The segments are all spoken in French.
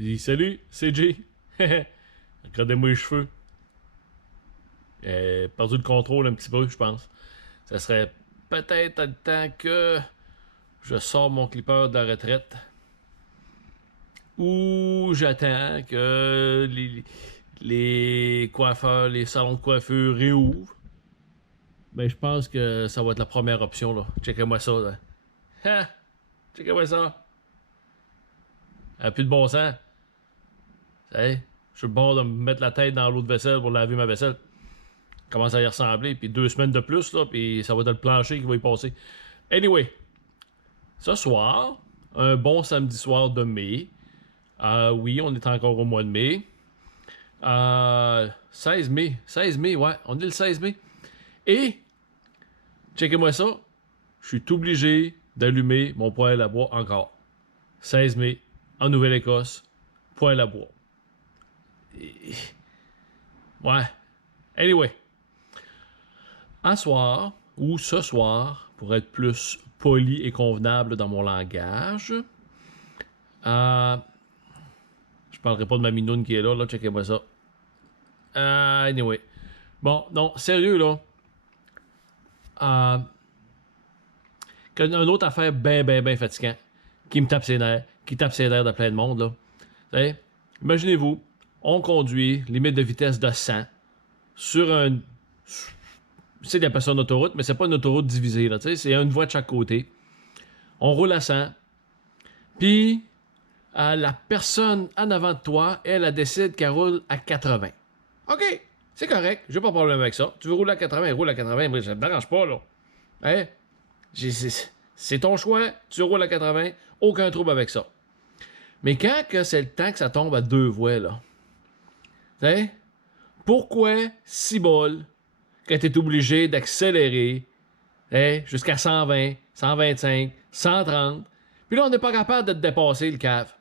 Il dit salut, c'est Jay. Regardez-moi les cheveux. Perdu le contrôle un petit peu, je pense. Ça serait peut-être le temps que je sors mon clipper de la retraite. Ou j'attends que les coiffeurs, les salons de coiffure réouvrent. Ben, je pense que ça va être la première option, là. Checkez-moi ça, là. Ha! Checkez-moi ça. Plus de bon sens. Hey, je suis bon de me mettre la tête dans l'eau de vaisselle pour laver ma vaisselle. Commence à y ressembler. Puis 2 semaines de plus, là, puis ça va être le plancher qui va y passer. Anyway, ce soir, un bon samedi soir de mai. Oui, on est encore au mois de mai. 16 mai. 16 mai, ouais. On est le 16 mai. Et, checkez-moi ça. Je suis obligé d'allumer mon poêle à bois encore. 16 mai, en Nouvelle-Écosse, poêle à bois. Ouais. Anyway. À soir, ou ce soir, pour être plus poli et convenable dans mon langage, je parlerai pas de ma minoune qui est là, checkez-moi ça. Anyway. Bon, non, sérieux, là. Une autre affaire ben fatigant, qui me tape ses nerfs, qui tape ses nerfs de plein de monde, là. T'sais, imaginez-vous, on conduit, limite de vitesse de 100, sur un... Je sais qu'il appelle ça une autoroute, mais c'est pas une autoroute divisée, là, t'sais, c'est une voie de chaque côté. On roule à 100, puis la personne en avant de toi, elle décide qu'elle roule à 80. OK, c'est correct, j'ai pas de problème avec ça. Tu veux rouler à 80, roule à 80, mais ça me dérange pas, là. Hein? C'est ton choix, tu roules à 80, aucun trouble avec ça. Mais quand que c'est le temps que ça tombe à 2 voies, là, t'sais, pourquoi, si bol, que t'es obligé d'accélérer jusqu'à 120, 125, 130, puis là, on n'est pas capable de te dépasser, le cave.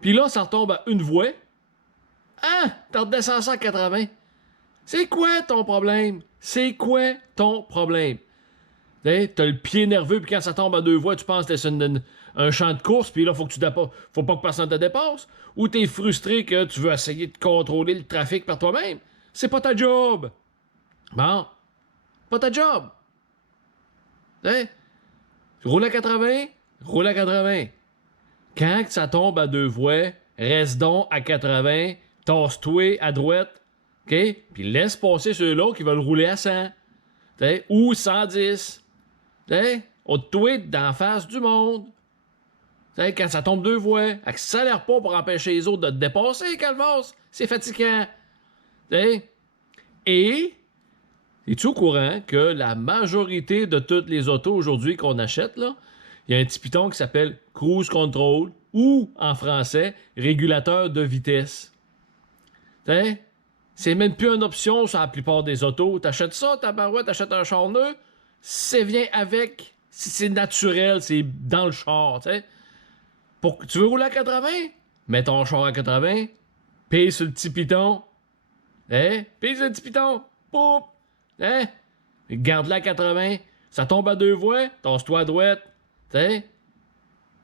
Puis là, ça retombe à une voie. Ah! T'en redescends ça à 80. C'est quoi ton problème? C'est quoi ton problème? T'as le pied nerveux, puis quand ça tombe à 2 voies, tu penses que c'est un champ de course, puis là, faut pas que personne te dépasse. Ou t'es frustré que tu veux essayer de contrôler le trafic par toi-même. C'est pas ta job. Bon. Pas ta job. Tu roules à 80, roule à 80. Quand ça tombe à 2 voies, reste donc à 80, tasse-toi à droite, OK? Puis laisse passer ceux-là qui veulent rouler à 100. Ou 110. On te tweet d'en face du monde. Quand ça tombe 2 voies, accélère pas pour empêcher les autres de te dépasser, Calvas. C'est fatigant. Et, es-tu au courant que la majorité de toutes les autos aujourd'hui qu'on achète, là, il y a un petit piton qui s'appelle Cruise Control ou, en français, régulateur de vitesse. C'est même plus une option sur la plupart des autos. T'achètes ça, tabarouette, t'achètes un char neuf, c'est vient avec, c'est naturel, c'est dans le char, tu veux rouler à 80? Mets ton char à 80, paye sur le petit piton, paye sur le petit piton, poup, garde-la à 80, ça tombe à 2 voies, tasse-toi à droite, fait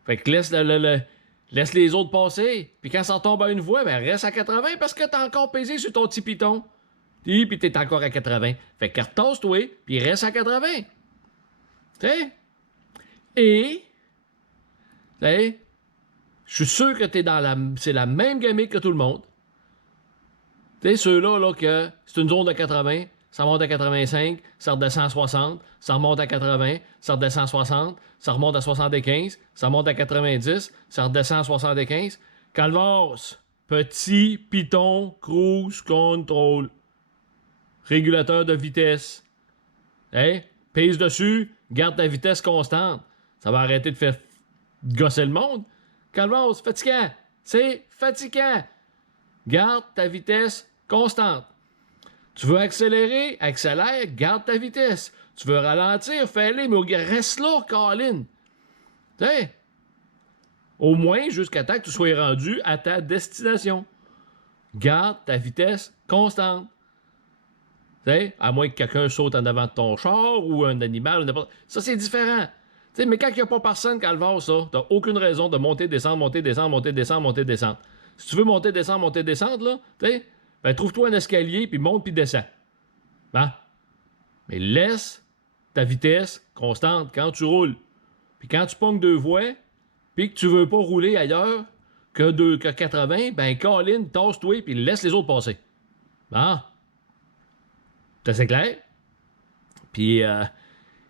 que laisse les autres passer. Puis quand ça tombe à une voie, ben reste à 80 parce que t'as encore pesé sur ton petit piton. Puis t'es encore à 80. Fait que retasse-toi, puis reste à 80. T'sais? Et, je suis sûr que c'est la même gamique que tout le monde. T'sais, ceux-là, là, que c'est une zone de 80, ça monte à 85, ça redescend à 60, ça remonte à 80, ça redescend à 60, ça remonte à 75, ça monte à 90, ça redescend à 75. Calvas, petit piton cruise control. Régulateur de vitesse. Pèse dessus, garde ta vitesse constante. Ça va arrêter de faire gosser le monde. Calvas, fatigant. C'est fatigant. Garde ta vitesse constante. Tu veux accélérer, accélère, garde ta vitesse. Tu veux ralentir, fais-le, mais reste là, Colin. Au moins jusqu'à temps que tu sois rendu à ta destination. Garde ta vitesse constante. À moins que quelqu'un saute en avant de ton char ou un animal. Ça, c'est différent. sais, mais quand il n'y a pas personne, Calvaire, ça, t'as aucune raison de monter, descendre, monter, descendre, monter, descendre, monter, descendre. Si tu veux monter, descendre, là, tu sais, ben trouve-toi un escalier, puis monte, puis descends. Hein? Mais laisse ta vitesse constante quand tu roules. Puis quand tu pognes 2 voies, puis que tu veux pas rouler ailleurs que 80, ben Colin, tasse-toi, puis laisse les autres passer. Bon? C'est assez clair? Puis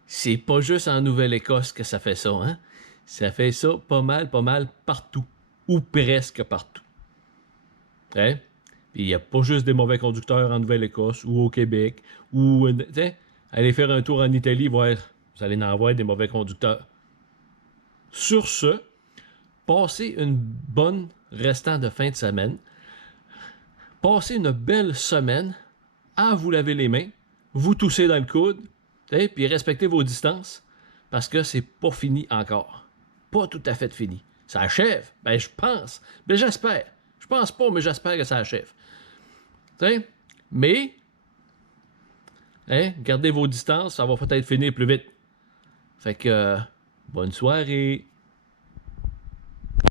c'est pas juste en Nouvelle-Écosse que ça fait ça, hein? Ça fait ça pas mal partout. Ou presque partout. Hein? Puis il n'y a pas juste des mauvais conducteurs en Nouvelle-Écosse ou au Québec. Ou, allez faire un tour en Italie, voir. Vous allez en voir des mauvais conducteurs. Sur ce, passez une bonne restant de fin de semaine. Passez une belle semaine à vous laver les mains, vous toussez dans le coude, puis respectez vos distances, parce que c'est pas fini encore. Pas tout à fait fini. Ça achève. Ben, je pense. Ben, j'espère. Je pense pas, mais j'espère que ça achève. T'sais? Mais, gardez vos distances, ça va peut-être finir plus vite. Fait que, bonne soirée.